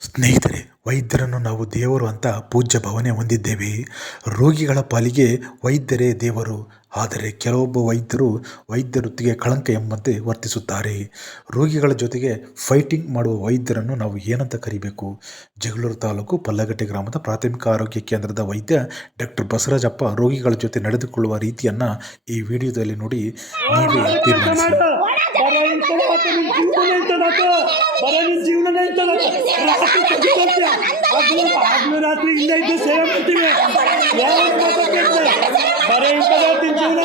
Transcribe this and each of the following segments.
ಸ್ನೇಹಿತರೆ ವೈದ್ಯರನ್ನು ನಾವು ದೇವರು ಅಂತ ಪೂಜ್ಯ ಭಾವನೆ ಹೊಂದಿದ್ದೇವೆ. ರೋಗಿಗಳ ಪಾಲಿಗೆ ವೈದ್ಯರೇ ದೇವರು. ಆದರೆ ಕೆಲವೊಬ್ಬ ವೈದ್ಯರು ವೈದ್ಯ ವೃತ್ತಿಗೆ ಕಳಂಕ ಎಂಬಂತೆ ವರ್ತಿಸುತ್ತಾರೆ. ರೋಗಿಗಳ ಜೊತೆಗೆ ಫೈಟಿಂಗ್ ಮಾಡುವ ವೈದ್ಯರನ್ನು ನಾವು ಏನಂತ ಕರಿಬೇಕು? ಜಗಳೂರು ತಾಲೂಕು ಪಲ್ಲಗಟ್ಟೆ ಗ್ರಾಮದ ಪ್ರಾಥಮಿಕ ಆರೋಗ್ಯ ಕೇಂದ್ರದ ವೈದ್ಯ ಡಾಕ್ಟರ್ ಬಸವರಾಜಪ್ಪ ರೋಗಿಗಳ ಜೊತೆ ನಡೆದುಕೊಳ್ಳುವ ರೀತಿಯನ್ನು ಈ ವಿಡಿಯೋದಲ್ಲಿ ನೋಡಿ ನೀವೇ ತೀರ್ಮಾನಿಸಿ. ಜೀವನ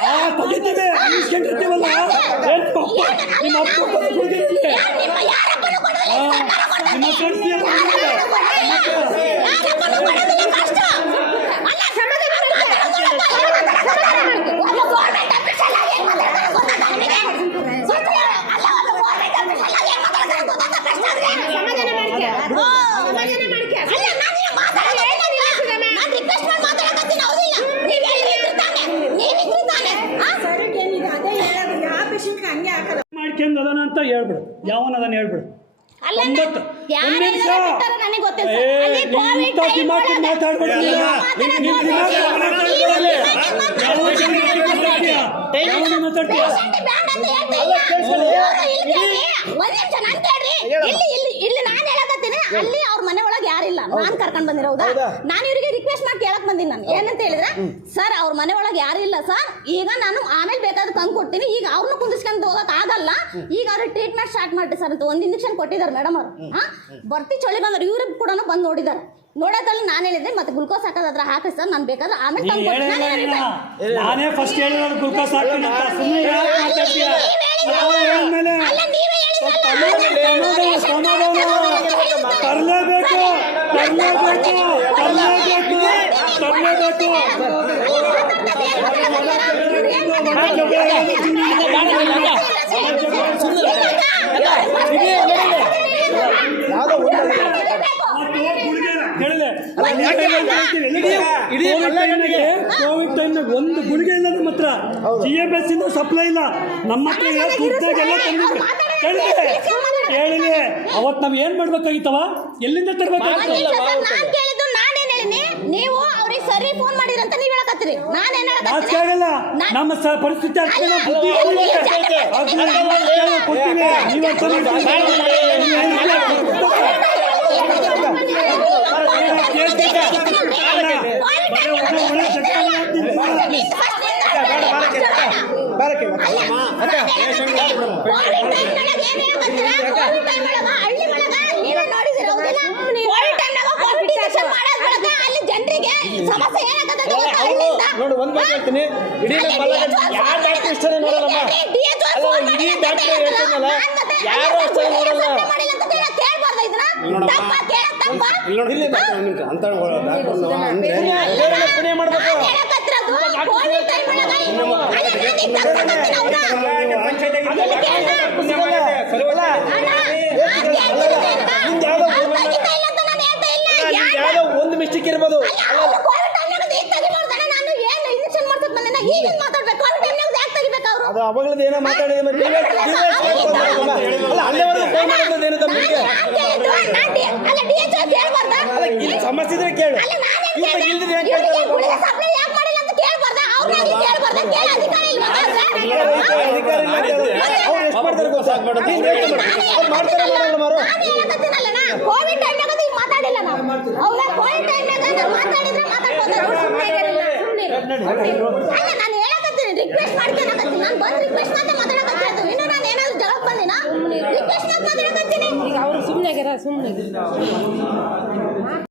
ಆ ತೆಗಿತೀವಿ ಅನ್ನಿಸ್ಕೊಂಡಿರ್ತೀವಲ್ಲ ಏನ್ ಪಪ್ಪ ನಿಮ್ಮ ಅಪ್ಪ ಕೊಡ್ತಿರ್ಲಿ ಆ ನಿಮ್ಮ ಕಡ್ತೀಯ ಹಾಕಲ್ಲ ಅದನ ಅದನ್ನ ಅಂತ ಹೇಳ್ಬಿಡು. ಯಾವನ ಅದನ್ನ ಹೇಳ್ಬಿಡು. ಒಂಬತ್ತು ಒಂದ್ ನಿಮಿಷ. ಇಂಥ ದಿಮಾಕು ಮಾತಾಡ್ಬೇಡ? ಯಾವನ ಮಾತಾಡ್ತೀಯ? ಇಲ್ಲ. ನಾನ್ ಕೇಳ್ರಿ. ಇಲ್ಲಿ ಇಲ್ಲಿ ಇಲ್ಲಿ ನಾನ್ ಹೇಳಕತ್ತೀನಿ. ಅಲ್ಲಿ ಅವ್ರ ಮನೆ ಒಳಗೆ ಯಾರಿಲ್ಲ. ನಾನ್ ಕರ್ಕೊಂಡ್ ಬಂದಿರೋದಾ? ನಾನು ಇವರಿಗೆ ರಿಕ್ವೆಸ್ಟ್ ಬಂದಿನಿ ನಾನು ಏನಂತ ಹೇಳಿದ್ರೆ ಸರ್ ಅವ್ರ ಮನೆ ಒಳಗೆ ಯಾರು ಇಲ್ಲ ಸರ್ ಈಗ ನಾನು ಆಮೇಲೆ ಬೇಕಾದ್ರೆ ತಂದು ಕೊಡ್ತೀನಿ ಈಗ ಅವ್ರನ್ನ ಕುಂದಿಸ್ಕೊಂಡು ಹೋಗಕ್ ಆಗಲ್ಲ ಈಗ ಅವ್ರಿಗೆ ಟ್ರೀಟ್ಮೆಂಟ್ ಸ್ಟಾರ್ಟ್ ಮಾಡಿ ಸರ್ ಅಂತ ಒಂದು ಇಂಜೆಕ್ಷನ್ ಕೊಟ್ಟಿದ್ದಾರೆ ಮೇಡಮ್ ಅವರು ಹಾ ಬರ್ತಿ ಚಳಿ ಬಂದ್ರು ಇವ್ರ ಕೂಡ ಬಂದು ನೋಡಿದ್ದಾರೆ ನೋಡೋದ್ರಲ್ಲಿ ನಾನು ಹೇಳಿದ್ರೆ ಮತ್ತೆ ಗ್ಲುಕೋಸ್ ಹಾಕೋದ್ರ ಹಾಕಿ ಸರ್ ನಾನು ಬೇಕಾದ್ರೆ ಆಮೇಲೆ ತಂದು ಕೊಡ್ತೀನಿ ನೀನು. ಫಸ್ಟ್ ಹೇಳಿರೋದು ಗ್ಲುಕೋಸ್ ಹಾಕ್ತೀನಿ ಅಂತ ಸುಮ್ಮನೆ ಯಾಕೆ ಮಾತಾಡ್ತೀಯ ನಾವು ಹೇಳಿದ್ಮೇಲೆ ಅಲ್ಲ ನೀವೇ ಸಮಾಧಾನ ಸಮಾಧಾನ ತರಲೇಬೇಕು ತರಲೇಬೇಕು ತರಲೇಬೇಕು ಒಂದು ಗುಳಿಗೆ ಇಲ್ಲ ನಮ್ಮ ಹತ್ರ ಜಿ ಎಂ ಎಸ್ ಇಂದ ಸಪ್ಲೈ ಇಲ್ಲ ನಮ್ಮ ಹತ್ರ ಇರೋ ಅವತ್ ನಾವ್ ಏನ್ ಮಾಡ್ಬೇಕಾಗಿತ್ತವ? ಎಲ್ಲಿಂದ ತರ್ಬೇಕಾಗಿತ್ತು ನಾನ್ ಕೇಳಿದ್ದು ನಾನೇನ್ ಹೇಳಿನಿ ನೀವು ಅವ್ರಿಗೆ ಸರಿ ಫೋನ್ ಮಾಡಿರಂತ ನೀವ್ ಹೇಳಕತ್ತೀರಿ ನಾನೇನ್ ನಾಚಿಕೆ ಆಗಲ್ಲ ನಮ್ಮ ಸ ಪರಿಸ್ಥಿತಿ ಅಷ್ಟೇ ನಾವು ಬುದ್ಧಿ ಇರ್ಲಿಲ್ಲ. ಅದ್ನ ನಾವು ಕೇಳಿ ಕೊಡ್ತೀವಿ ನೀವು ಅರ್ಥ ಮಾಡ್ಕೊಳ್ಳಿ. ಹಳ್ಳಿ ಸಮಸ್ಯೆ ಏನಾಗತ್ತೆ ನೋಡು ಒಂದ್ ಮಾತು ಹೇಳ್ತೀನಿ. ಇಡೀ ನಮ್ಮ ಬಳ್ಳಾರಿ ಯಾರ್ ಡಾಕ್ಟರ್ ಇಷ್ಟನೇ ನೋಡಲ್ಲಮ್ಮ ಅಲ್ಲ ಇಡೀ ಡಾಕ್ಟರ್ ಹೇಳ್ತೀನಲ್ಲ ಯಾರು ಅಷ್ಟೇ ನೋಡಲ್ಲ? ಇಲ್ಲಿ ನಿಮಿಷ ಅಂತ ಡಾಕ್ಟರ್ ಅಂದ್ರೆ ಪುಣ್ಯ ಮಾಡ್ಬೇಕು. ಅದು ಅವಾಗಲದ ಏನೋ ಮಾತಾಡಿದೆ ಮತ್ತೆ ನೀವೇ ನೀವೇ ಅಲ್ಲ ಅಲ್ಲೇವರೆಗೂ ಫೋನ್ ಮಾಡೋದು ಏನು ತಪ್ಪಿಗೆ ಅಲ್ಲ ಇಲ್ಲಿ ಸಮಸ್ಯೆ ಇದ್ರೆ ಕೇಳು. ಇವಾಗ ಇಲ್ದಿದ್ರೆ ಯಾಕೆ ಕೇಳ್ತಾರೆ ಅಧಿಕಾರ ಇಲ್ಲ. ಅವ್ರು ಎಷ್ಟು ಮಾಡ್ತಾರೆ ಗೊತ್ತಾ? ನೀನ್. ಅವ್ರು ಮಾಡ್ತಾರೆ ಮಾಡಲ್ಲ ಮಾರು. ಕೋವಿಡ್ ಟೈಮ್ ಈಗ ಮಾತಾಡಿಲ್ಲ ನಾವು. ಹೌದಾ ಕೋವಿಡ್ ಟೈಮ್ನಾಗ ಮಾತಾಡಿದ್ರೆ ಮಾತಾಡ್ಬೋದು ಸುಮ್ಮನೆ ಅಲ್ಲ ನಾನು ಹೇಳಕತ್ತೀನಿ ರಿಕ್ವೆಸ್ಟ್ ಮಾಡ್ಕೊಳಕತ್ತೀನಿ ನಾನು ಬಂದು ರಿಕ್ವೆಸ್ಟ್ ಇನ್ನು ನಾನು ಏನಾದ್ರು ಜಗಳಕ್ಕೆ ಬಂದಿನ? ರಿಕ್ವೆಸ್ಟ್ ಮಾತಾಡಕತ್ತೀನಿ. ಈಗ ಅವರು ಸುಮ್ಮನೆ ಸುಮ್ಮನೆ